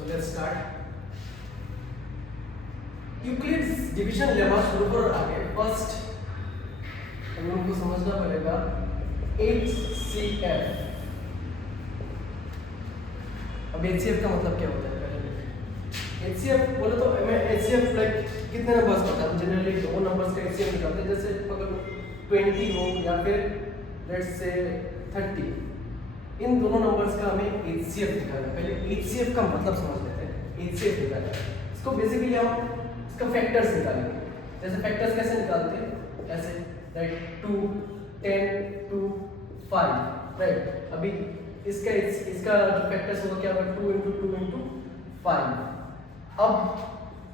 So let's start. Euclid's division lemma शुरू कर आगे फर्स्ट हम लोगों को समझना पड़ेगा HCF. अब HCF का मतलब क्या होता है पहले HCF बोले तो मैं HCF लाइक कितने नंबर्स पता है जनरली दो नंबर्स का HCF निकालते हैं जैसे अगर 20 हो या फिर लेट्स से 30 इन दोनों नंबर्स का हमें HCF निकालना है. पहले HCF का मतलब समझ लेते हैं. HCF निकालना है इसको बेसिकली हम इसका फैक्टर्स निकालेंगे. जैसे फैक्टर्स कैसे निकालते हैं ऐसे राइट 2 10 2 5 राइट. अभी इसका जो फैक्टर्स होगा क्या होगा 2 into 2 into 5. अब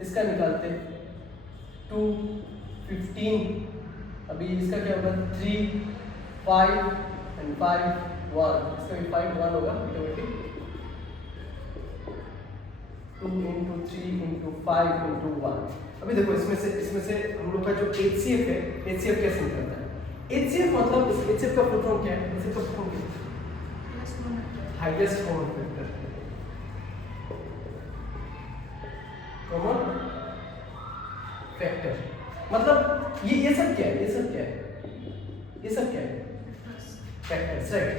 इसका निकालते हैं 2 15. अभी इसका क्या होगा 3 5 and 5 1. इसका भी 5 1 होगा ऑटोमेटिक 2 into 3 into 5 into 1. अभी देखो इसमें से हम लोग का जो HCF है HCF कैसे निकलता है. HCF मतलब HCF का फुल फॉर्म क्या है. HCF का फुल फॉर्म क्या है highest common factor. Common factor मतलब ये सब क्या है फैक्टर्स राइट.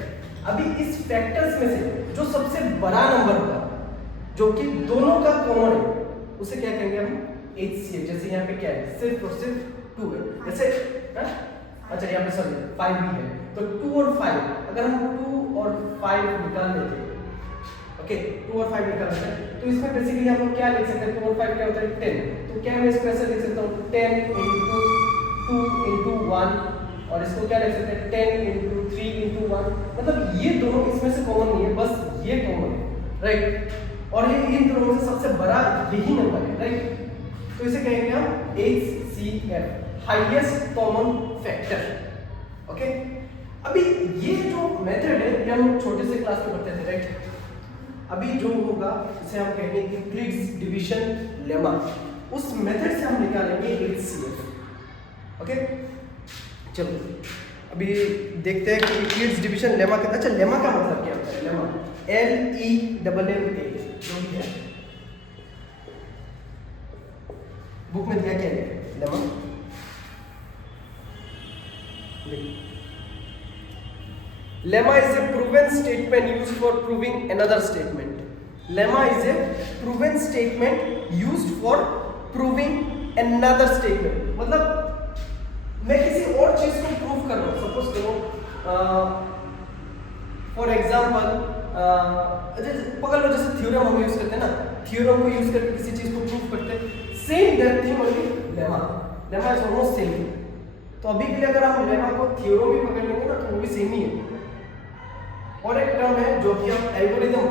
अभी इस फैक्टर्स में से जो सबसे बड़ा नंबर होगा जो कि दोनों का कॉमन है उसे क्या कहेंगे हम HCF. जैसे यहाँ पे क्या है सिर्फ और सिर्फ 2 है जैसे अच्छा यहाँ पे सॉरी 5 भी है तो 2 और 5 अगर हम 2 और 5 निकाल लेते हैं ओके 2 और 5 निकाल लेते हैं तो इसमें बेसिकली हम लोग क्या लिख सकते हैं 2 और 5 क्या होता है 10. तो क्या मैं इसको ऐसे लिख सकता हूँ 10 into 2 into 1 और इसको क्या लिख सकते हैं 10 into 3 into 1. मतलब ये दोनों इसमें से कॉमन नहीं है बस ये कॉमन है राइट. और ये इन दोनों में से सबसे बड़ा यही नंबर है राइट. तो इसे कहेंगे हम HCF highest common factor. Okay अभी ये जो मेथड है ये हम छोटे से क्लास में पढ़ते थे राइट. अभी जो होगा इसे हम कहेंगे यूक्लिड्स डिवीजन लेमा. उस मेथड से हम निकालेंगे HCF. ओके चलो अभी देखते हैं कि यूक्लिड्स डिवीजन लेमा का. अच्छा लेमा का मतलब क्या होता है. लेमा LEMMA जो भी है बुक में दिया क्या है lemma. Lemma is a proven statement used for proving another statement. Lemma is a proven statement used for proving another statement. मतलब मैं किसी और चीज को प्रूव कर रहा हूँ. सपोज करो फॉर एग्जाम्पल पकड़ लो जैसे थ्योरम हम यूज करते हैं ना. थ्योरम को यूज करके किसी चीज को प्रूव करते हैं. Same that thing only lemma. Lemma is almost same. तो अभी के लिए अगर हम लेमा को थ्योरम भी पकड़ लेंगे ना तो वो भी सेम ही है. और एक टर्म है जो कि हम एल्गोरिदम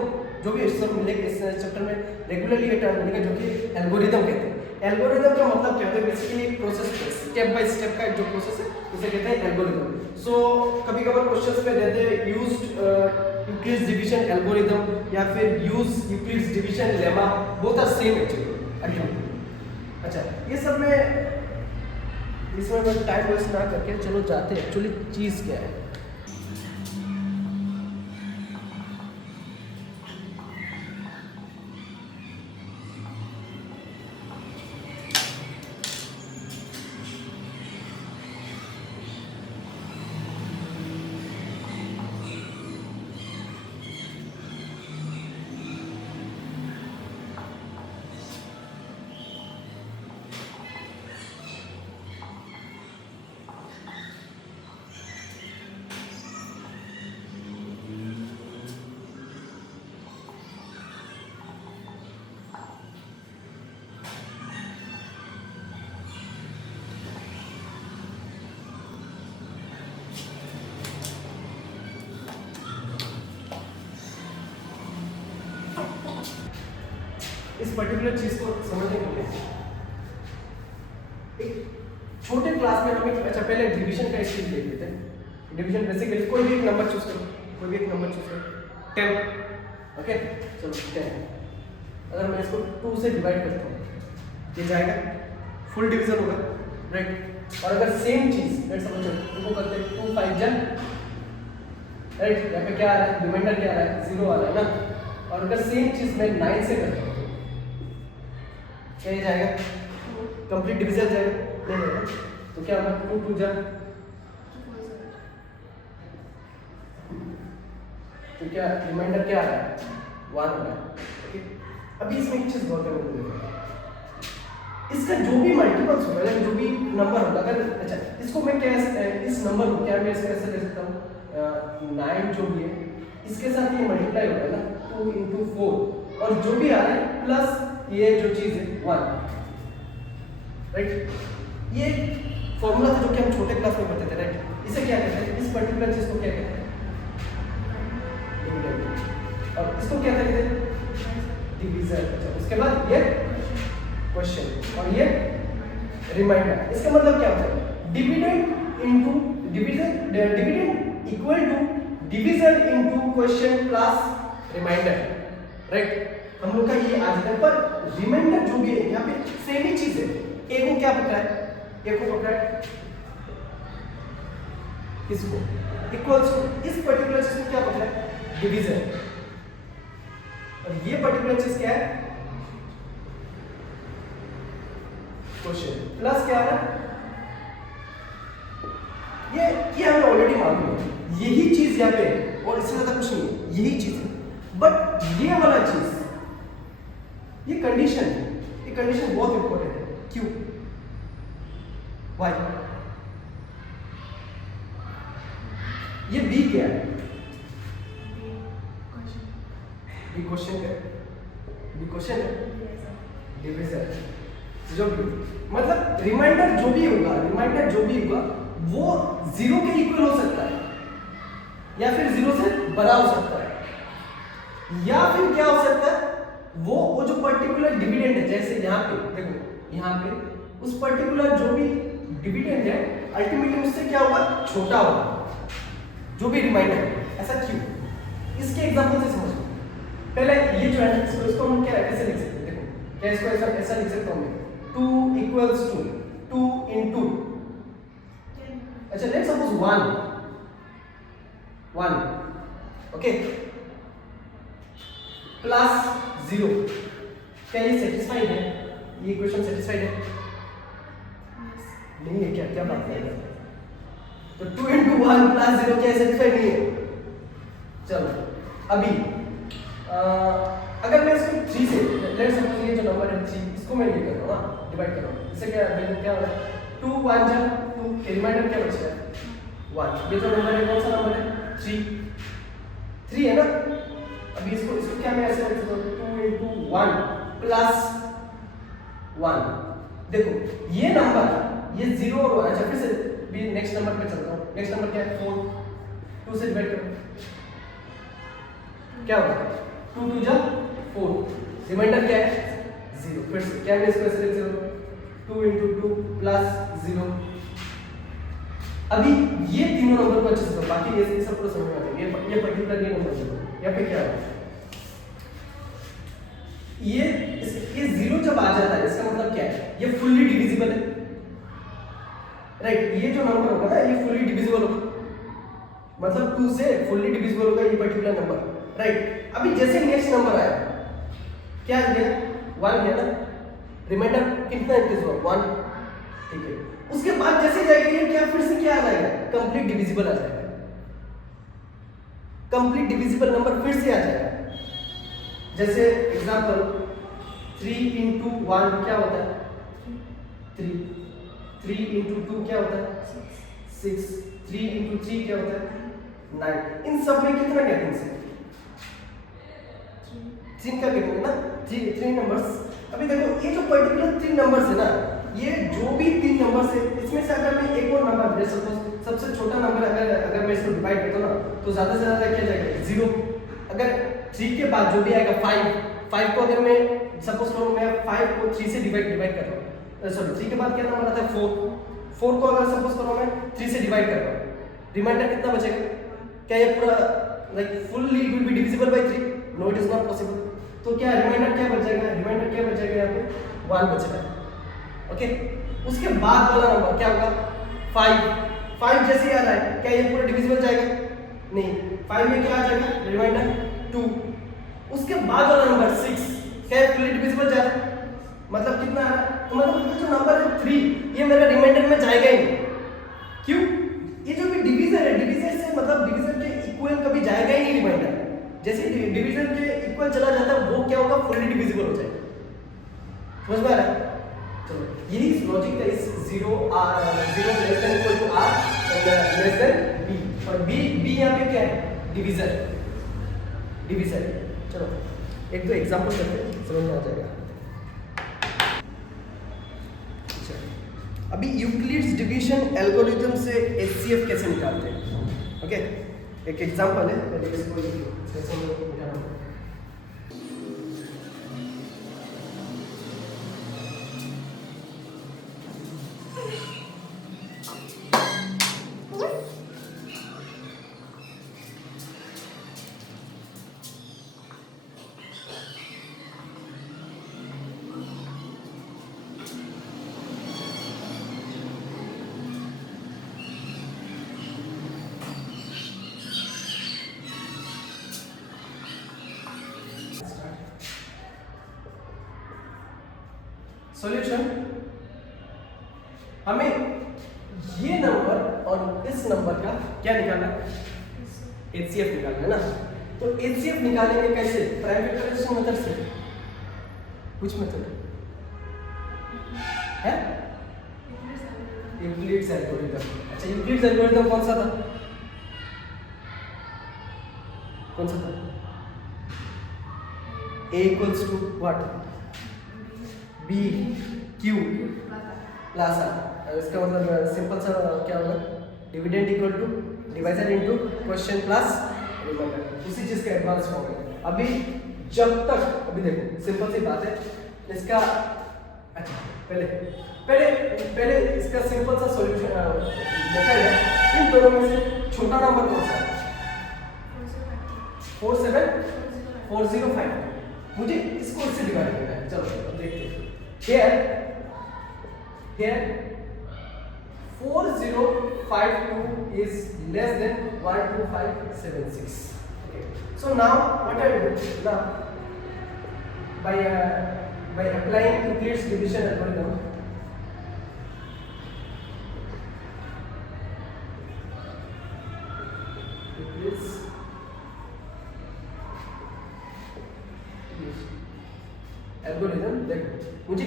जो भी इस मिलेगा इस चैप्टर में रेगुलरली ये टर्म मिलेगा जो कि एल्गोरिदम कहते हैं. एल्गोरिदम का मतलब क्या होता है basically process step by step का जो प्रोसेस है उसे कहते हैं एल्गोरिदम. सो कभी कभार क्वेश्चंस में रहते हैं यूज्ड यूक्लिड्स डिवीजन एल्गोरिदम या फिर use Euclid's division lemma. Both are same actually. अच्छा ये सब में इसमें टाइम वेस्ट ना करके चलो जाते हैं एक्चुअली चीज क्या है. इस पर्टिकुलर चीज को समझने के लिए एक छोटे क्लास में हम अच्छा पहले डिवीजन का स्टेज देख लेते हैं. डिवीजन बेसिकली कोई भी एक नंबर चूज करो. 10. ओके चलो 10. अगर मैं इसको 2 से डिवाइड करता हूँ ये जाएगा फुल डिवीजन होगा राइट. और अगर सेम चीज लेट्स समझो इसको करते हैं 2 5 जन राइट. यहाँ पे क्या आ रहा है रिमाइंडर क्या आ रहा है 0 आ रहा है ना. और अगर सेम चीज मैं 9 से करता हूँ क्या ये जाएगा? कंप्लीट डिवीजन जाएगा? नहीं जाएगा। तो क्या होगा? 2 2 जा, तो क्या रिमाइंडर क्या आ रहा है? 1 हो रहा है। ओके, अभी इसमें एक चीज गौर करने को मिलेगा, इसका जो भी मल्टीपल्स होगा या जो भी नंबर होगा, अगर अच्छा इसको मैं क्या इस नंबर को क्या मैं इसका ऐसे ले सकता हूँ 9 जो भी है इसके साथ ये मल्टीप्लाई होगा ना 2 into 4 और जो भी आ रहा है प्लस ये जो चीज है 1, राइट? ये फॉर्मूला था जो कि हम छोटे क्लास में पढ़ते थे, राइट? इसे क्या कहते हैं? इस पर्टिकुलर चीज को क्या कहते हैं? डिविडेंड। और इसको क्या कहते हैं? डिवीजन। अच्छा, उसके बाद ये क्वेश्चन और ये रिमाइंडर। इसका मतलब क्या होता है? Dividend into division, dividend equal to division into quotient plus remainder, right? हम लोग का ये आ जाता है, पर रिमाइंडर जो भी है यहाँ पे सेम ही चीज है। एक को क्या पकड़ा है? एक को पकड़ा है इसको इक्वल्स टू इस पर्टिकुलर चीज को क्या पकड़ा है? डिवीजन। और ये पर्टिकुलर चीज क्या है? क्वेश्चन प्लस क्या है? ये हमें ऑलरेडी मालूम है, यही चीज यहाँ पे और इससे ज्यादा कुछ नहीं है, यही चीज है। बट ये वाला चीज, ये कंडीशन है, ये कंडीशन बहुत इंपॉर्टेंट है। क्यों? वाई? ये बी क्या है? बी क्वेश्चन क्या है? बी क्वेश्चन है डिवीजन। जो भी मतलब रिमाइंडर जो भी होगा, रिमाइंडर जो भी होगा वो 0 के इक्वल हो सकता है या फिर 0 से बड़ा हो सकता है, या फिर क्या हो सकता है? वो जो पर्टिकुलर डिविडेंड है, जैसे यहाँ पे देखो, यहाँ पे उस पर्टिकुलर जो भी डिविडेंड है अल्टीमेटली उससे क्या होगा? छोटा होगा जो भी रिमाइंडर है। ऐसा क्यों? इसके एग्जांपल से समझो। पहले ये जो है इसको हम क्या कैसे लिख सकते हैं? देखो, क्या इसको ऐसा लिख सकता हूं मैं 2 equals to 2 into, अच्छा लेट्स सपोज 1 ओके प्लस 0। क्या ये सेटिस्फाइड है? ये इक्वेशन सेटिस्फाइड है? नहीं है। क्या बात कर रहे हैं? तो 2 into 1 plus 0 क्या सेटिस्फाइड नहीं है? चलो अभी अगर मैं इसको 3 से लेट्स सपोज ये जो नंबर है 3, इसको मैं ये कर रहा हूँ ना, डिवाइड कर रहा हूँ, इससे क्या हो रहा है? 2 1 जा 2, रिमाइंडर क्या बचेगा? 1। ये जो नंबर है कौन सा नंबर है? 3 है ना? अभी इसको क्या मैं ऐसे लिख सकता हूँ 2 into 1 plus 1। देखो ये नंबर, ये 0 और 1, अच्छा फिर से भी नेक्स्ट नंबर पे चलता हूँ। नेक्स्ट नंबर क्या है? 4। 2 से डिवाइड करो, क्या होगा? 2 2 जा 4, रिमाइंडर क्या है? 0। फिर से क्या मैं इसको ऐसे लिख सकता हूँ 2 into 2 plus 0। अभी ये तीनों नंबर को अच्छे से समझो, बाकी ये सब पूरा समझ में आ जाएगा। ये पर्टिकुलर ये नंबर है, यहाँ पे क्या है? ये 0 जब आ जाता है इसका मतलब क्या है? ये फुल्ली डिविजिबल है, राइट? ये जो नंबर होगा ना ये फुल्ली डिविजिबल होगा, मतलब 2 से फुल्ली डिविजिबल होगा ये पर्टिकुलर नंबर, राइट? अभी जैसे नेक्स्ट नंबर आया क्या आ गया? 1 है ना? रिमाइंडर कितना इंक्रीज हुआ? 1, ठीक है। उसके बाद जैसे जाएगा ये क्या फिर से क्या आ जाएगा? कंप्लीट डिविजिबल आ जाएगा, कंप्लीट डिविजिबल नंबर फिर से आ जाएगा। जैसे एग्जांपल 3 into 1 क्या होता है? 3 3 into 2 क्या होता है? 6 3 into 3 क्या होता है? 9। इन सब में कितना गैपिंग है? 3 का गैपिंग है ना? 3 नंबर्स। अभी देखो ये जो पर्टिकुलर 3 नंबर्स है ना, ये जो भी 3 नंबर्स है इसमें से अगर मैं एक और नंबर ले सपोज सबसे छोटा नंबर अगर मैं इसको डिवाइड करता हूं ना तो ज्यादा से ज्यादा क्या जाएगा? 0। अगर 3 के बाद जो भी आएगा 5 को अगर मैं सपोज करो मैं 5 को 3 से डिवाइड कर रहा हूं, सॉरी 3 के बाद क्या नंबर आता है? 4 को अगर सपोज करो मैं 3 से डिवाइड कर रहा हूं, रिमाइंडर कितना बचेगा? क्या ये पूरा like fully it will be divisible by 3? No it is not possible. तो क्या रिमाइंडर क्या बच जाएगा? रिमाइंडर क्या बच जाएगा? यहाँ पे 1 बचेगा, ओके। उसके बाद वाला नंबर क्या होगा? 5 जैसे ही आ रहा है क्या ये पूरा डिविजिबल जाएगा? नहीं। 5 में क्या आ जाएगा? रिमाइंडर 2। उसके बाद वाला नंबर 6 क्या है, फुली डिविजिबल जा रहा है, मतलब कितना है, तो मतलब ये जो नंबर है 3 ये मेरा रिमाइंडर में जाएगा ही नहीं। क्यों? ये जो भी डिवीजन है, डिवीजन से मतलब डिवीजन के इक्वल कभी जाएगा ही नहीं रिमाइंडर। जैसे डिवीजन के इक्वल चला जाता है वो क्या होगा, फुली डिविजिबल हो जाएगा। समझ में आ रहा है? चलो यही लॉजिक था इस 0 less than equal to r less than b, और b यहाँ पे क्या है, डिवीजन। चलो एक दो एग्जांपल करते हैं, समझ में आ जाएगा। अभी यूक्लिड्स डिवीजन एल्गोरिथम से HCF कैसे निकालते हैं, ओके एक एग्जांपल है, पहले इसको कैसे निकालना है। सॉल्यूशन, हमें ये नंबर और इस नंबर का क्या निकालना है, HCF निकालना है ना। तो HCF निकालेंगे कैसे, प्राइम फैक्टराइजेशन मेथड से। कुछ मेथड है, यूक्लिड्स एल्गोरिथम। अच्छा यूक्लिड्स एल्गोरिथम कौन सा था, कौन सा था, A equals to what, B Q plus R. इसका मतलब सिंपल सा क्या होगा, dividend equal to divisor into quotient plus remainder, उसी चीज का एडवांस फॉर्म है। अभी जब तक, अभी देखो सिंपल सी बात है इसका। अच्छा पहले इसका सिंपल सा सॉल्यूशन देखा जाए, इन दोनों में से छोटा नंबर कौन सा है, 47405, मुझे इसको इससे डिवाइड करना है। चलो देखते हैं। Here 4052 is less than 12576. Okay. So now what I will do now, by applying Euclid's division algorithm, Euclid's algorithm, देखो मुझे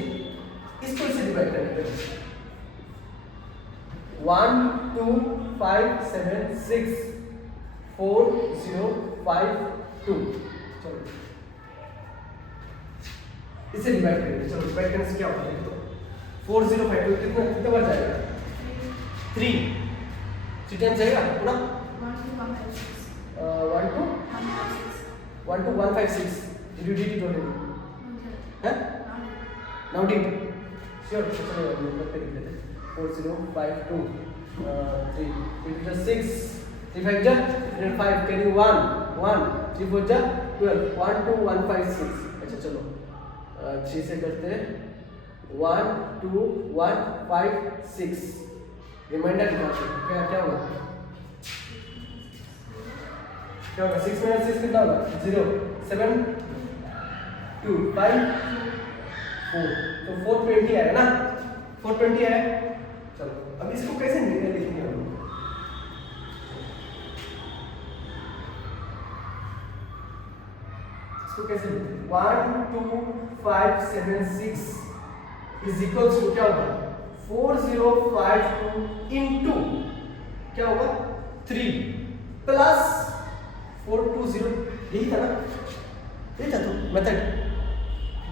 इसको इससे डिवाइड करना है, 1 2 5 7 6 4 0 5 2। चलो इसे डिवाइड करेंगे। चलो डिवाइड करने से क्या होता है, तो 4052 कितना बार जाएगा, 3 टाइम्स जाएगा पूरा, 1 to 156 did you did it already, है नाउ डिड श्योर। चलो करते देख लेते हैं, 4052 3 3 6 3 5 जा 5 कैरी 1 1 3 4 जा 12 1 2 1 5 6। अच्छा चलो 3 से करते हैं, 1 2 1 5 6, रिमाइंडर निकालते हैं, क्या होगा, क्या होगा, 6 में 6 कितना होगा, 0 7 2 5 4, तो 420 आया ना, 420 आया। चलो अब इसको कैसे लिखेंगे हम, इसको कैसे लिखेंगे, 1 2 5 7 6 इज इक्वल्स टू क्या होगा, 4052 इनटू क्या होगा 3 प्लस 420, यही था ना, यही था तो method,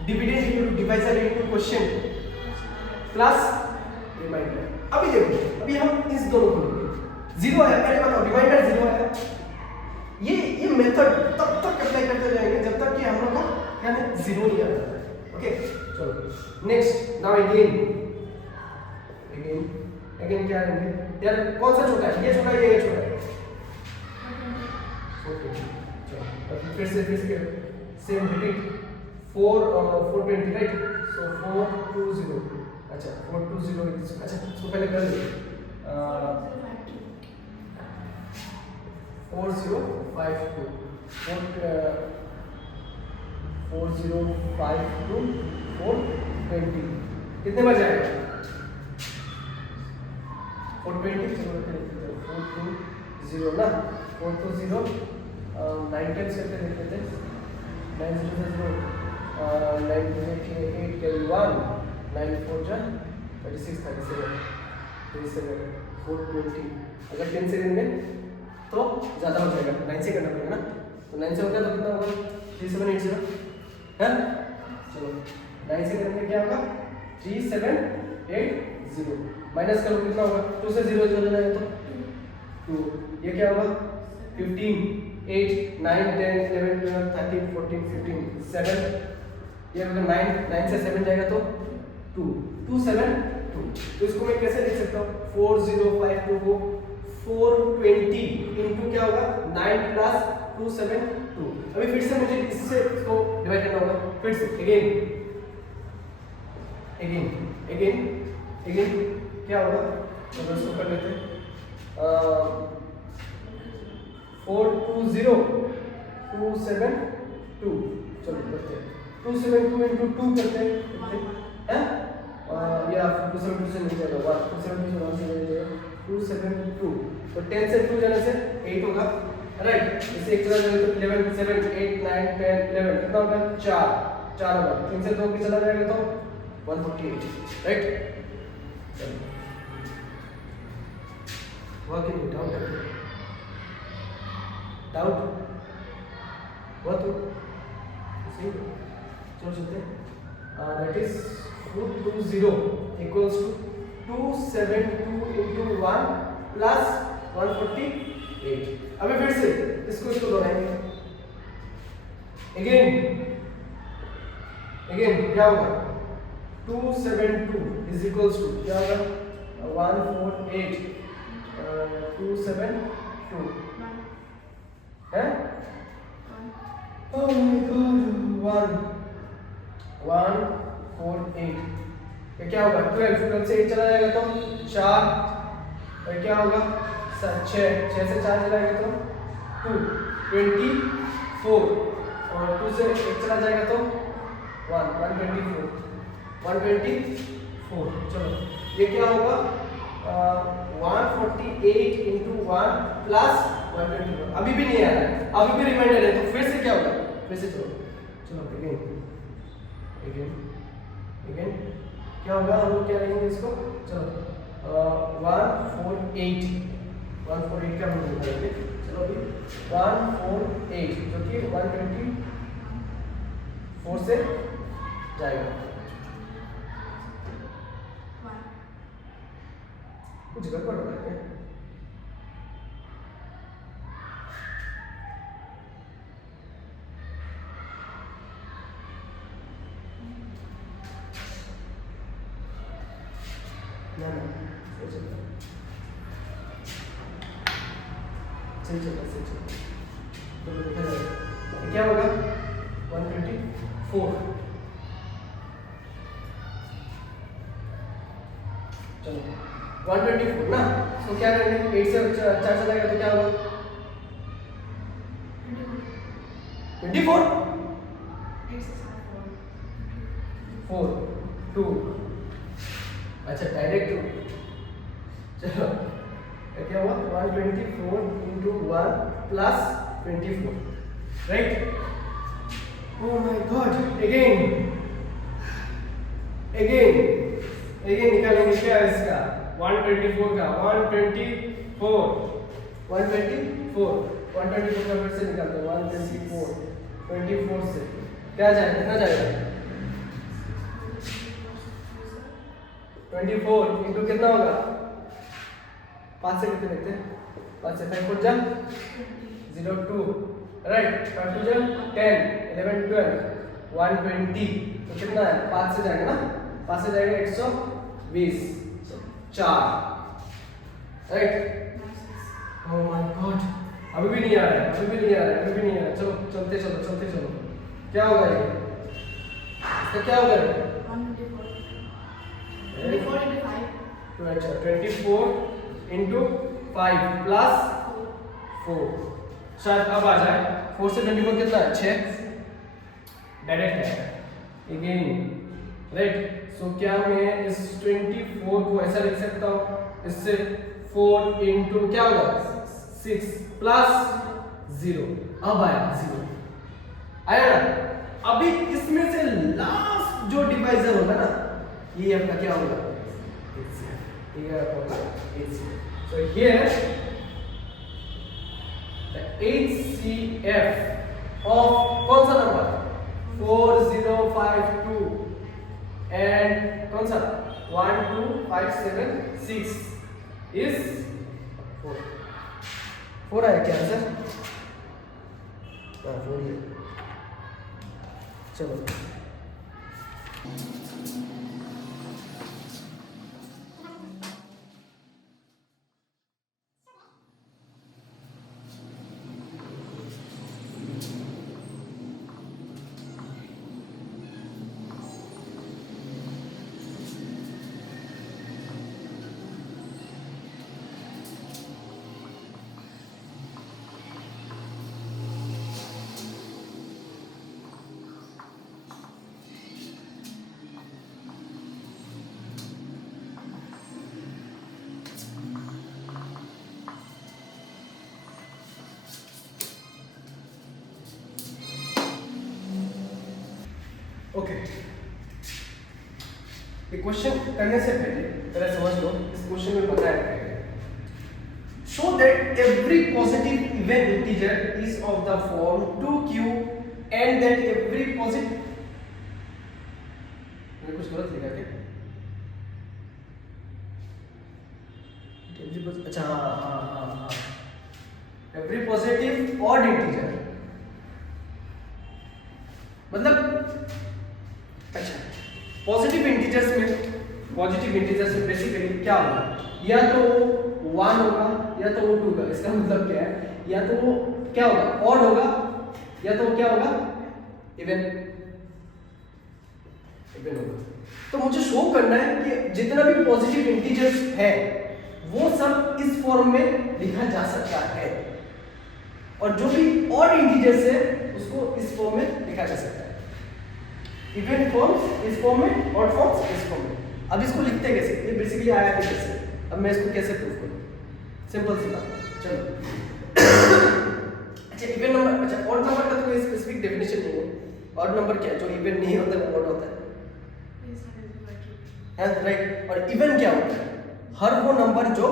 dividend into divisor into quotient plus remainder. अभी देखो, अभी हम इस दोनों को लेंगे, जीरो है, पहले बताओ रिमाइंडर जीरो है, ये मेथड तब तक अप्लाई करते जाएंगे जब तक कि हम लोग का यानी जीरो नहीं आ जाता है। ओके चलो नेक्स्ट, नाउ अगेन क्या लेंगे यार, कौन सा छोटा है, ये छोटा है ये छोटा है, चलो फिर से सेम रिपीट, 420 राइट, सो 420, अच्छा 420, अच्छा इसको पहले कर लेंगे, 4052 4 4052 420 कितने बच जाएगा 420 420 ना 420 9 टाइम्स करके देख लेते हैं 9 0 0 9 8 carry 1 9 4 जा 36 37 420 अगर 10 से देंगे तो ज़्यादा हो जाएगा 9 से करना पड़ेगा ना तो 9 से हो गया तो कितना होगा 3780 है चलो 9 से करेंगे क्या होगा 3780 माइनस करो कितना होगा 2 से 0 0 जाएगा तो 2 ये क्या होगा 15 8 9 10 11 12 13 14 15 7 ये होगा 9 9 से 7 जाएगा तो 2 2 7 2 तो इसको मैं कैसे लिख सकता हूँ 4052 को 420 इनटू क्या होगा 9 प्लस 272 अभी फिर से मुझे इससे इसको डिवाइड करना होगा फिर से अगेन क्या होगा तो इसको कर लेते हैं 420 272 चलो करते हैं 272 into 2 करते हैं हैं या 272 से नहीं जाएगा 272 से 1 से नहीं जाएगा 272 तो 10 से 2 जाने से 8 होगा राइट इससे एक चला जाएगा तो 11 7 8 9 10 11 कितना होगा 4 होगा 3 से 2 भी चला जाएगा तो 148 राइट वर्किंग डाउट हुआ तो सही चलो चलते that is 420 equals to 272 into 1 plus 148 अभी फिर से इसको दोहराएंगे अगेन क्या होगा 272 is equals to क्या होगा 148 272 है oh my god 148 ये क्या होगा 12 से 8 चला जाएगा तो 4 और क्या होगा 6 से 4 चला जाएगा तो 2 24 और 2 से 1 चला जाएगा तो 124 चलो ये क्या होगा 148 into 1 plus 124 अभी भी नहीं आ रहा है अभी भी रिमाइंडर है तो फिर से क्या होगा फिर से चलो अगेन क्या होगा हम लोग क्या लिखेंगे इसको चलो 148 का हम लिखेंगे चलो अभी 148 जो कि 124 से जाएगा कुछ गड़बड़ हो रहा है ना सही चल तो देखा जाएगा क्या होगा 124 चलो 124 ना तो क्या करेंगे 8 से 4 चलाएगा तो क्या होगा 24 4 2 अच्छा डायरेक्ट चलो क्या हुआ 124 into 1 plus 24 right oh my god again निकालेंगे क्या इसका 124 का 124 का फिर से निकालते हैं 124 से क्या जाएगा कितना जाएगा 24 into कितना होगा 5 से कितने लिखते हैं 5 से 5 4 जा 02 राइट 5 2 जा 10 11 12 120 तो कितना है 5 से जाएगा ना 5 से जाएगा 120 4 राइट ओह माय गॉड अभी भी नहीं आ रहा है चलो चलते चलो क्या होगा ये इसका क्या होगा 24 into 5 plus 4 शायद अब आ जाए 4 से 24 कितना है 6 डायरेक्ट है अगेन, राइट। सो क्या मैं इस 24 को ऐसा लिख सकता हूँ, इससे 4 इंटू क्या होगा 6 प्लस 0, अब आया 0, आया ना। अभी इसमें से लास्ट जो डिवाइजर होगा ना, ये आपका क्या होगा, ये आपका होगा HCF। So here the HCF of कौन सा नंबर 4052 and कौन सा 12576 is 4 आया क्या सर? हाँ 4 है। चलो ओके, ये क्वेश्चन करने से पहले समझ लो, इस क्वेश्चन में बताया गया है show that every positive even integer is of the form 2q and that every positive, मैंने कुछ गलत लिखा क्या? अच्छा हाँ, एवरी पॉजिटिव ऑड इंटीजर, मतलब अच्छा पॉजिटिव इंटीजर्स में बेसिकली क्या होगा, या तो वो 1 होगा या तो वो 2 होगा। इसका मतलब क्या है, या तो वो क्या होगा ऑड होगा या तो क्या होगा इवन होगा। तो मुझे शो करना है कि जितना भी पॉजिटिव इंटीजर्स है वो सब इस फॉर्म में लिखा जा सकता है, और जो भी ऑड इंटीजर्स है उसको इस फॉर्म में लिखा जा सकता है। इवन फॉर्म्स इस फॉर्म में, ऑड फॉर्म्स इस फॉर्म में। अब इसको लिखते कैसे, ये बेसिकली आया है कैसे, अब मैं इसको कैसे प्रूव करूं, सिंपल सी बात। चलो अच्छा इवन नंबर, अच्छा ऑड नंबर का तो कोई स्पेसिफिक डेफिनेशन नहीं है। ऑड नंबर क्या है, जो इवन नहीं होता वो ऑड होता है, राइट। और इवन क्या होता है, हर वो नंबर जो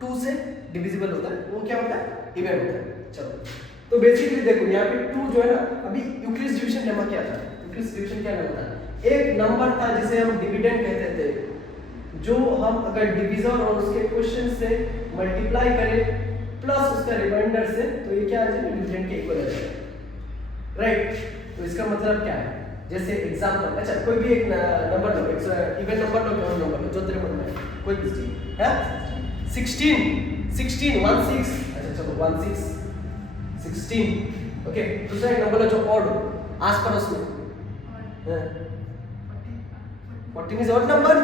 2 से डिविजिबल होता है वो क्या होता है, इवन होता है। चलो तो बेसिकली देखो यहाँ पे 2 जो है ना, अभी यूक्लिड्स डिवीजन लेमा क्या था, यूक्लिड्स डिवीजन क्या लेमा था, एक नंबर था जिसे हम डिविडेंड कहते थे, जो हम अगर डिवीजर और उसके क्वेश्चन से मल्टीप्लाई करें प्लस उसका रिमाइंडर से, तो ये क्या आ जाएगा, डिविडेंड के इक्वल आ जाएगा, राइट। तो इसका मतलब क्या है, जैसे एग्जांपल, अच्छा कोई भी एक नंबर लो, इवन नंबर लो, ऑड नंबर लो, जो तेरे मन में है कोई भी चीज है, 16 अच्छा चलो 16 ओके। दूसरा एक नंबर लो जो ऑड हो, आस पड़ोस में 14 इज ऑड नंबर,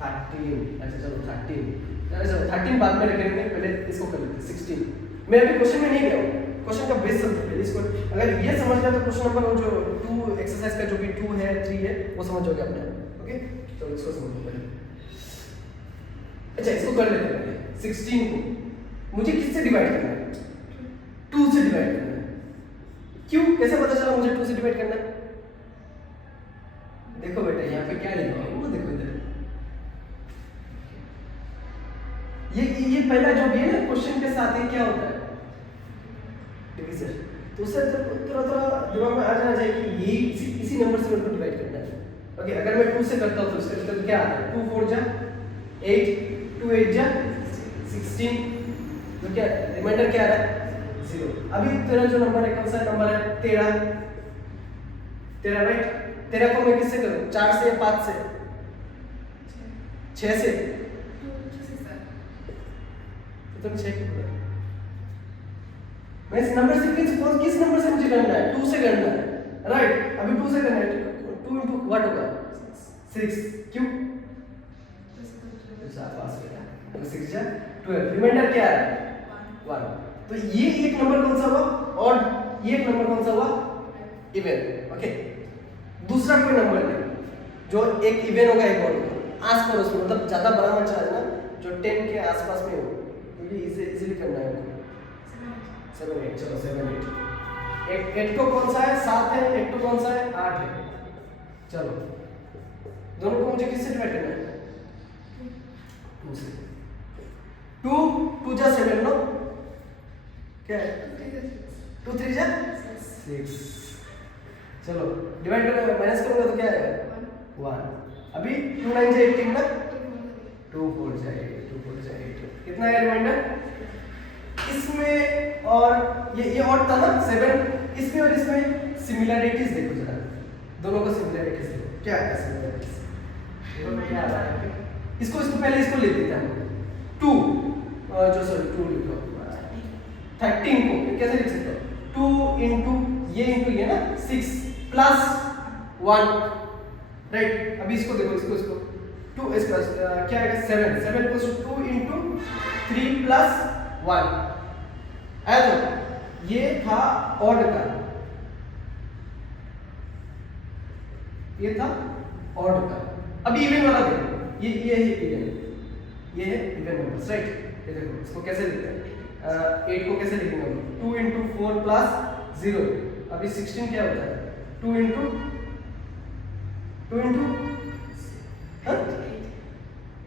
13 अच्छा चलो 13 बाद में करेंगे, पहले इसको कर लेते हैं 16। मैं अभी क्वेश्चन में नहीं गया हूँ, क्वेश्चन का बेस समझो पहले इसको, अगर ये समझ गया तो क्वेश्चन नंबर वो जो 2 एक्सरसाइज का जो भी 2 है 3 है वो समझ जाओगे अपने आप, ओके। तो इसको समझो पहले, अच्छा इसको कर लेते हैं पहले। 16 को मुझे किससे डिवाइड करना है, 2 से डिवाइड करना है। क्यों, कैसे पता चला मुझे 2 से डिवाइड करना है, देखो बेटा यहाँ पे क्या लिखा है वो देखो इधर, ये पहला जो भी है ना क्वेश्चन के साथ ही क्या होता है, डिवीजन। तो उससे थोड़ा दिमाग में आ जाना चाहिए कि ये इसी नंबर से मेरे को डिवाइड करना है, ओके। अगर मैं 2 से करता हूँ तो इसका मतलब क्या आता है, 2 4 जा 8, 2 8 जा 16, तो क्या रिमाइंडर क्या आ रहा है 0। अभी तेरा जो नंबर है कौन सा नंबर है, 13 राइट। 13 को मैं किससे करूँ, 4 से या 5 से, 6 से, तो तुम 6 क्यों बोला, मैं इस नंबर सीक्वेंस किस नंबर से मुझे करना है, 2 से करना है, राइट। अभी 2 से करना है, 2 इंटू व्हाट होगा 6, क्यों 6 जा 12, रिमाइंडर क्या है 1। तो ये एक नंबर कौन सा हुआ ऑड, ये एक नंबर कौन सा हुआ इवन। ओके, दूसरा कोई नंबर ले जो एक इवन होगा एक ऑड होगा, आस पड़ोस में, मतलब ज्यादा बड़ा मत चलाना, जो 10 के आसपास में हो, क्योंकि इसे इजीली करना है हमको। 7 8, चलो 7 8। एक तो कौन सा है 7 है, एक तो कौन सा है 8 है। चलो दोनों को मुझे किससे डिवाइड करना है? 2 से। 2 जा 7 नो, क्या है 2 3 जा 6। चलो डिवाइड करो, माइनस करूंगा तो क्या आएगा 1। अभी 2 9 जा 18 ना, 2 4 जा 8, 2 4 जा 8, कितना है रिमाइंडर? इसमें और ये और था ना 7, इसमें और इसमें सिमिलरिटीज देखो जरा, दोनों का सिमिलरिटीज देखो, क्या है सिमिलरिटीज? देखो क्या आ रहा है, इसको पहले इसको ले लेते हैं 2, जो सॉरी 2 लिखो, 13 को कैसे लिख सकते हो? 2 इंटू ये ना 6 प्लस 1, राइट। अभी इसको देखो, इसको 2 इसका क्या है 7 प्लस 2 इंटू 3 प्लस 1 आया। तो ये था ऑड का, ये था ऑड का। अभी इवन वाला देखो, ये है इवन, ये है इवन नंबर्स, राइट। ये देखो इसको कैसे लिखते हैं, 8 को कैसे लिखेंगे हम? 2 इंटू 4 प्लस 0। अभी 16 क्या होता है? 2 इंटू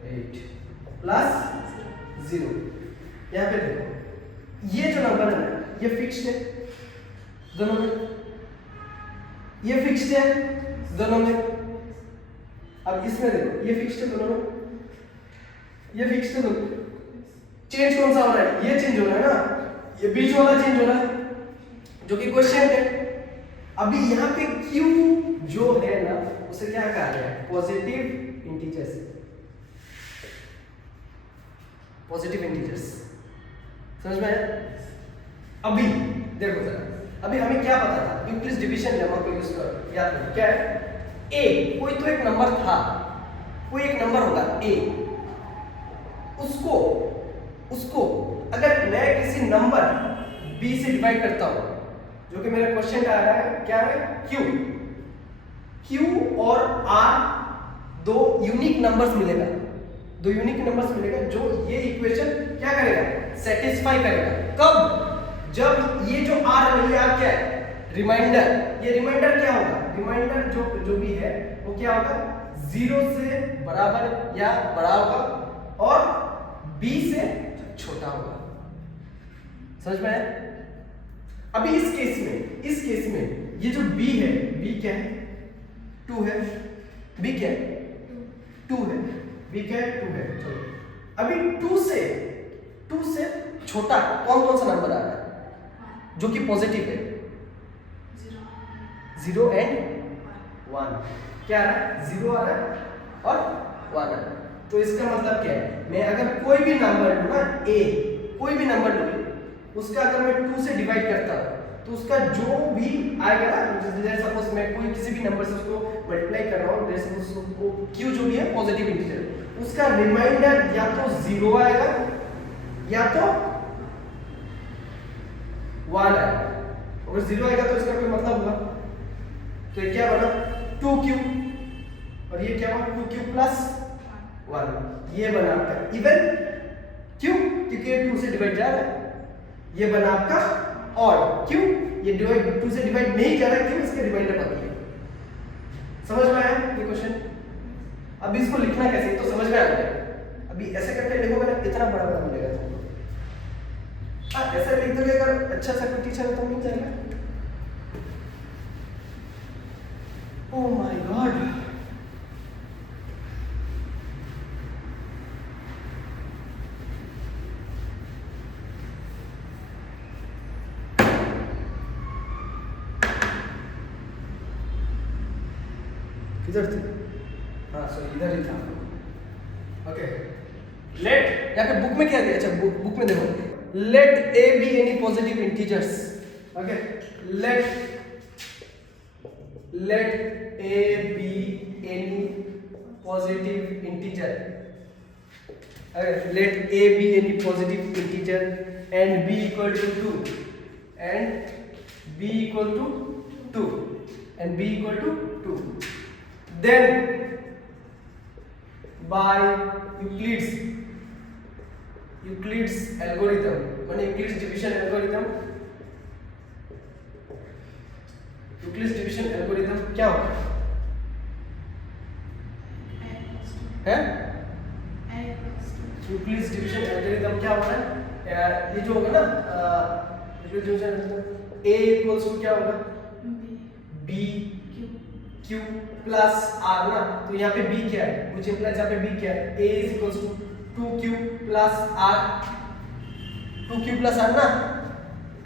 8 प्लस 0। यहाँ पे देखो ये जो नंबर है ना, ये फिक्स्ड है दोनों में, ये फिक्स्ड है दोनों में। अब इसमें देखो ये फिक्स्ड है दोनों में, ये फिक्स्ड है दोनों में। चेंज कौन सा हो रहा है? ये चेंज हो रहा है ना, ये बीच वाला चेंज हो रहा है, जो कि क्वेश्चन है। अभी यहाँ पे Q जो है ना, उसे क्या कहा गया है? पॉजिटिव इंटीजर्स, पॉजिटिव इंटीजर्स, समझ में आया? अभी देखो जरा, अभी हमें क्या पता था? यूक्लिड्स डिवीजन लेमा को यूज कर, याद करो क्या है? a, कोई तो एक नंबर था, कोई एक नंबर होगा a, उसको अगर मैं किसी नंबर b से डिवाइड करता हूं, जो कि मेरा क्वेश्चन का आ रहा है, क्या है? q और r दो यूनिक नंबर्स मिलेगा, दो यूनिक नंबर्स मिलेगा, जो ये इक्वेशन क्या करेगा? सेटिस्फाई करेगा। कब? जब ये जो r है, ये r क्या है? रिमाइंडर। ये रिमाइंडर क्या होगा? रिमाइंडर जो भी है वो क्या होगा? 0 से बराबर या बड़ा होगा और b से छोटा होगा। समझ में आया? अभी इस केस में ये जो b है, b क्या है? 2 है। b क्या है? 2 है। b क्या है? 2 है। चलो अभी 2 से छोटा कौन सा नंबर आ रहा है जो कि पॉजिटिव है? 0 एंड 1। क्या आ रहा है? 0 आ रहा है और 1 आ रहा है। तो इसका मतलब क्या है? मैं अगर कोई भी नंबर लूं ना, a, कोई भी नंबर लूं, उसका अगर मैं 2 से डिवाइड करता हूं, तो उसका जो भी आएगा ना, जैसे सपोज मैं कोई किसी भी नंबर से उसको मल्टीप्लाई कर रहा हूं, जैसे उसको q जो भी है पॉजिटिव इंटीजर, उसका रिमाइंडर या तो 0 आएगा या तो 1 आएगा। अगर 0 आएगा तो इसका कोई मतलब होगा, तो ये क्या बना? 2q, और ये क्या हुआ? 2q plus 1। ये बना आपका इवन, क्यों? क्योंकि ये 2 से डिवाइड जा रहा है। ये बना आपका ऑड, क्यों? ये 2 से डिवाइड नहीं जा रहा है, क्यों? इसके रिमाइंडर बाकी है। समझ में आया ये क्वेश्चन? अब इसको लिखना कैसे तो समझ में आ गया। अभी ऐसे करके लिखोगे ना, इतना बड़ा बड़ा मिलेगा तुमको। ऐसे लिख दोगे, अगर अच्छा सा कोई टीचर है तो मिल जाएगा। ओह माय गॉड, किधर थे? हाँ सॉरी, इधर ही था। ओके, लेट, या फिर बुक में क्या दिया? अच्छा बुक में देखो, late a be any positive integers. Okay, let a be any positive integer. Okay, let a be any positive integer and b equal to 2 and b equal to 2. and b equal to 2. Then by Euclid's algorithm, माने Euclid's division algorithm, Euclid's division algorithm क्या होगा है? Euclid's division algorithm क्या होगा? ये जो होगा ना Euclid's division algorithm a equals to क्या होगा? b q plus r ना, तो यहाँ पे b क्या है? मुझे implies यहाँ पे b क्या है? a is equals to 2q plus r, 2q plus r ना,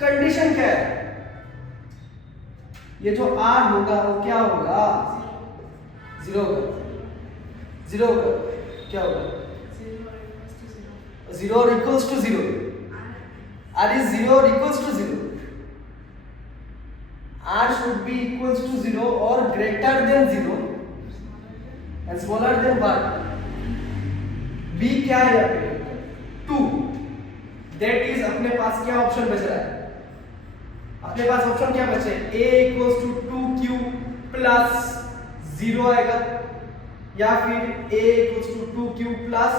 कंडीशन क्या है? ये जो r होगा वो क्या होगा? 0 होगा, 0 होगा, क्या होगा? 0 or equals to 0. r is 0 or equals to 0. r should be equals to 0 or greater than 0 and smaller than 1. b क्या है यहाँ पे? 2. That is अपने पास क्या ऑप्शन बच रहा है? अपने पास ऑप्शन क्या बचे? a equals to 2q plus 0 आएगा या फिर a equals to 2q plus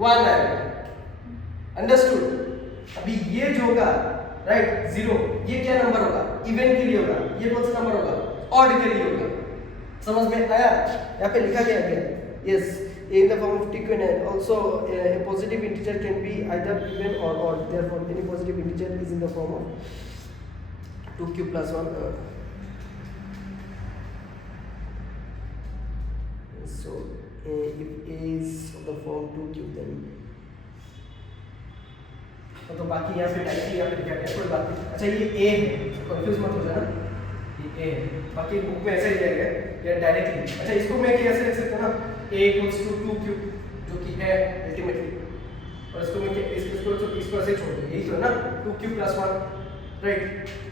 1 आएगा. अंडरस्टूड? अभी ये जो होगा राइट 0, ये क्या नंबर होगा? इवन के लिए होगा. ये कौन सा नंबर होगा? ऑड के लिए होगा. समझ में आया? यहाँ पे लिखा गया है yes in the form of t q and also a positive integer can be either even or odd. Therefore any positive integer is in the form of 2q plus 1. So if a is of the form 2q then तो बाकी यहाँ पे directly यहाँ पे लिखा गया कोई बात नहीं. अच्छा ये a है, कंफ्यूज मत हो जाना, ये a है. बाकी बुक में ऐसा ही दिया गया है डायरेक्टली. अच्छा इसको मैं कैसे लिख सकता हूँ ना, a equals to 2q जो कि है अल्टीमेटली, और इसको मैं इसको ऐसे छोड़ दूँ. यही तो है ना 2q plus 1 right.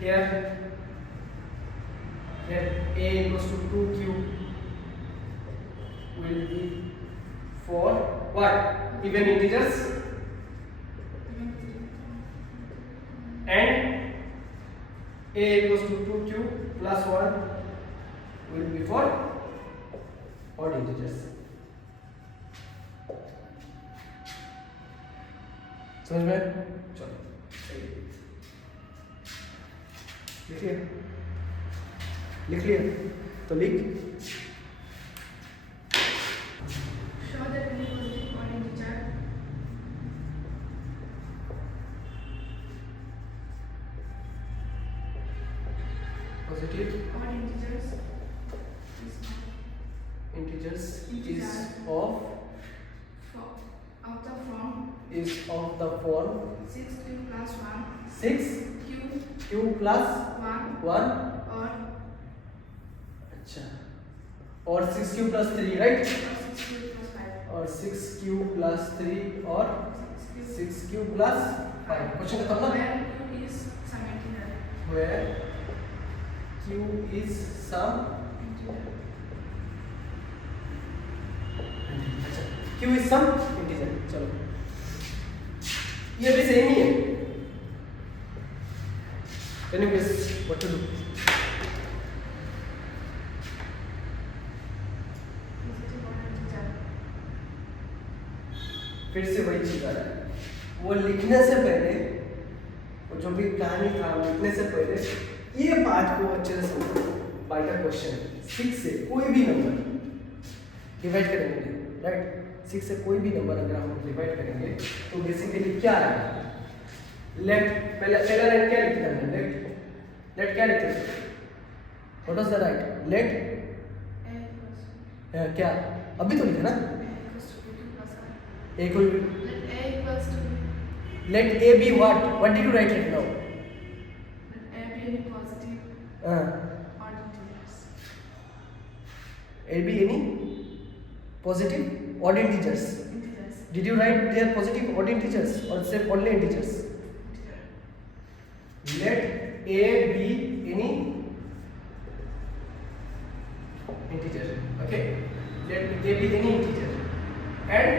here a equals to 2q will be for what? Even integers and a equals to 2q plus 1 will be for odd integers. समझ में? चलो लिख लिया तो लिख. Show that any positive odd integer positive odd integers integers Integer. is of the form 6q plus 1 6q plus 1 or अच्छा और 6q plus 3 right, 6q plus 5 और 6q plus 3 और 6q plus 5. क्वेश्चन खत्म ना. where q is some integer. where q is some integer. चलो ये भी same ही है. Can you guess what to do? Positive odd integer. फिर से वही चीज आ रहा है. वो लिखने से पहले, वो जो भी कहानी था लिखने से पहले ये पार्ट को अच्छे से समझो. बाइटर क्वेश्चन 6 से कोई भी नंबर डिवाइड करेंगे राइट. 6 से कोई भी नंबर अगर हम डिवाइड करेंगे तो बेसिकली क्या आएगा? लेफ्ट पहला लाइन क्या लिखना है? लेफ्ट क्या लिखते हैं? What is the right? Let क्या अभी तो लिखा ना a equal let a be what did you write it now? Let a be any positive odd integers. a be any positive odd integers. Integers. Did you write their positive odd integers or say only integers? Integer. Let a be any integer. Okay. Let a be any integer and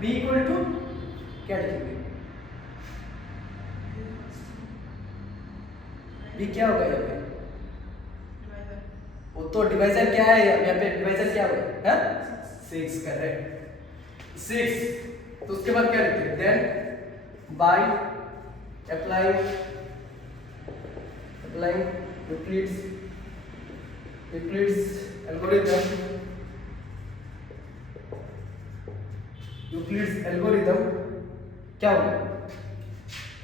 b equal to क्या लिखेंगे? b क्या होगा यहाँ पे? वो तो divisor क्या है, यहाँ पे डिवाइजर क्या है 6, करेक्ट 6। तो उसके बाद क्या लिखते हैं, then by applying Euclid's algorithm क्या होगा,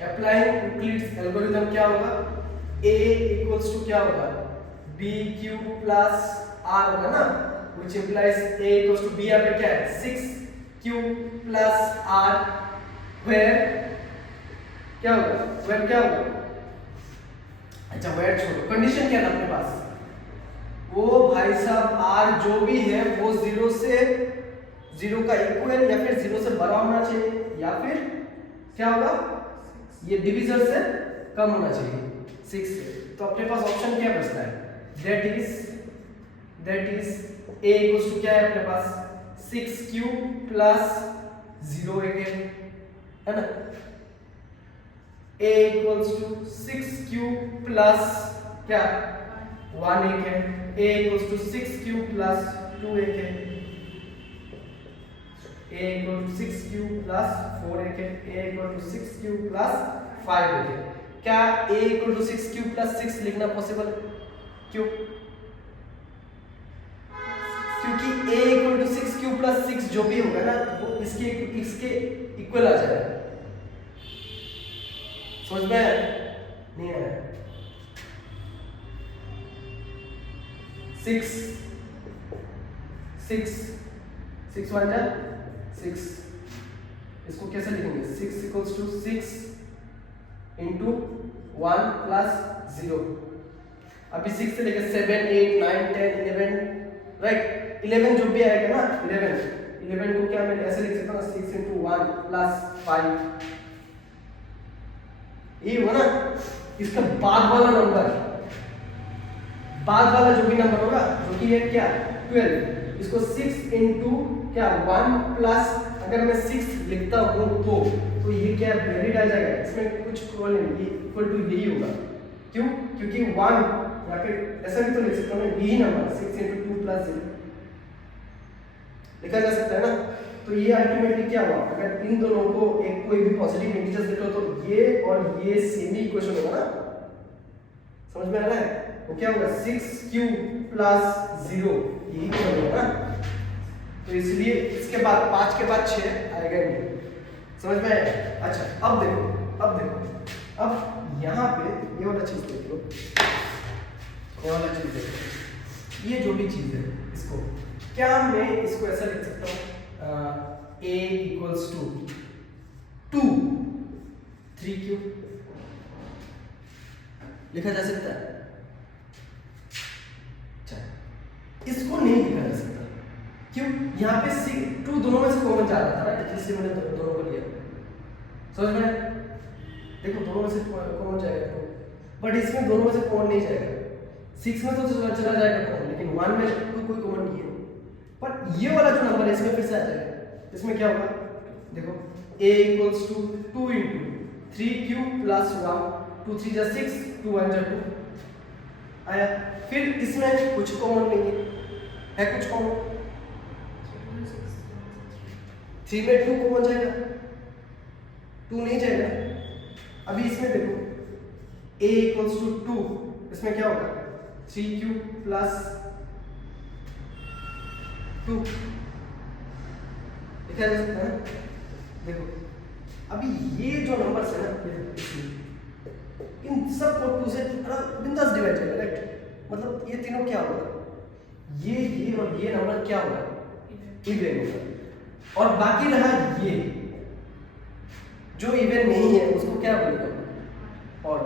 अप्लाइंग यूक्लिड्स एल्गोरिथम क्या होगा, a इक्वल्स टू क्या होगा b q प्लस r होगा ना, which implies a equals to b, यहाँ पे क्या है 6q प्लस r, where क्या होगा, अच्छा where छोड़ो, कंडीशन क्या था अपने पास, वो भाई साहब r जो भी है वो 0 का इक्वल या फिर 0 से बड़ा होना चाहिए, या फिर क्या होगा, ये डिविजर से कम होना चाहिए 6 से। तो अपने पास ऑप्शन क्या बचता है, that is a equals to क्या है अपने पास 6q प्लस 0 है ना, a equals to 6q plus क्या 1 है, a equals to 6q plus 2 है, a equal to 6q plus 4 है, a equal to 6q plus 5 है। क्या a equal to 6q plus 6 लिखना पॉसिबल है, क्यों, क्योंकि a equal to 6q plus 6 जो भी होगा ना वो इसके इक्वल आ जाएगा, समझ में नहीं आया, 6 1 जा 6, इसको कैसे लिखेंगे, 6 इक्वल्स टू 6 इंटू 1 प्लस 0, अभी 6 से लेकर 7 8 9 10 11 राइट, 11 जो भी आएगा ना 11 को क्या मैं ऐसे लिख सकता हूँ 6 इंटू 1 प्लस 5, ये हुआ ना, इसका बाद वाला जो भी नंबर होगा जो कि है क्या 12, इसको 6 इंटू क्या 1 प्लस अगर मैं 6 लिखता हूँ तो ये क्या वैलिड आ जाएगा, इसमें कुछ कॉल नहीं, ये इक्वल टू यही होगा, क्यों, क्योंकि 1 या फिर ऐसा भी तो लिख सकता हूँ मैं यही नंबर 6 इंटू 2 प्लस 0 लिखा जा सकता है ना। तो ये अल्टीमेटली क्या हुआ, अगर इन दोनों को एक कोई भी पॉजिटिव इंटीजर्स लिखो तो ये और ये सेम ही इक्वेशन होगा ना, समझ में आ रहा है, वो क्या होगा 6q प्लस 0 यही तो होगा ना, तो इसलिए इसके बाद 5 के बाद 6 आएगा नहीं, समझ में आया। अच्छा अब देखो अब यहाँ पे ये वाला चीज देखो, ये वाला चीज देखो, ये जो भी चीज है इसको क्या मैं इसको ऐसा लिख सकता हूँ a इक्वल्स टू 2 3q लिखा जा सकता है, अच्छा इसको नहीं लिखा जा सकता, क्यों, यहाँ पे 2 दोनों में से कॉमन जा रहा था ना, इसलिए मैंने दोनों को लिया, समझ में, देखो दोनों में से कॉमन जाएगा, बट इसमें दोनों में से कॉमन नहीं जाएगा, 6 में तो चला जाएगा कॉमन, लेकिन 1 में कोई कॉमन नहीं है, पर ये वाला जो नंबर है इसमें फिर से आ जाएगा, इसमें क्या होगा देखो a equals to 2 into 3q plus 1 2 3 जा 6 2 1 जा 2 आया, फिर इसमें कुछ कॉमन नहीं है कुछ कॉमन, 3 में 2 कॉमन जाएगा, 2 नहीं जाएगा, अभी इसमें देखो a इक्वल्स टू 2, इसमें क्या होगा 3q प्लस 2 लिखा जा सकता है, देखो अभी ये जो नंबर्स है ना इन सब को 2 से बिंदास डिवाइड करें, राइट, मतलब ये तीनों क्या होगा, ये और ये नंबर क्या होगा इवन होगा, और बाकी रहा ये जो इवन नहीं है उसको क्या बोलेगा और,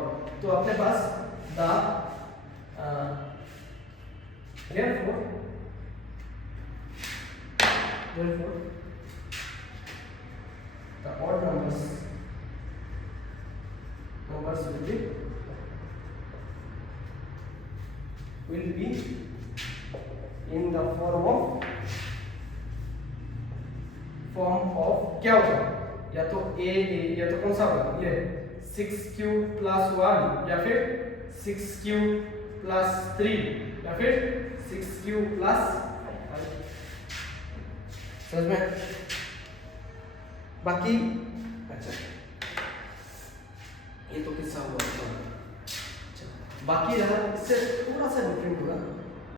तो अपने पास therefore the odd numbers will be in the form of क्या होगा, या तो a या तो कौन सा होगा ये 6q प्लस 1 या फिर 6q प्लस 3 या फिर 6q प्लस 5। समझ में? बाकी अच्छा ये तो किस्सा हुआ। अच्छा बाकी रहा इससे थोड़ा सा डिफरेंट होगा।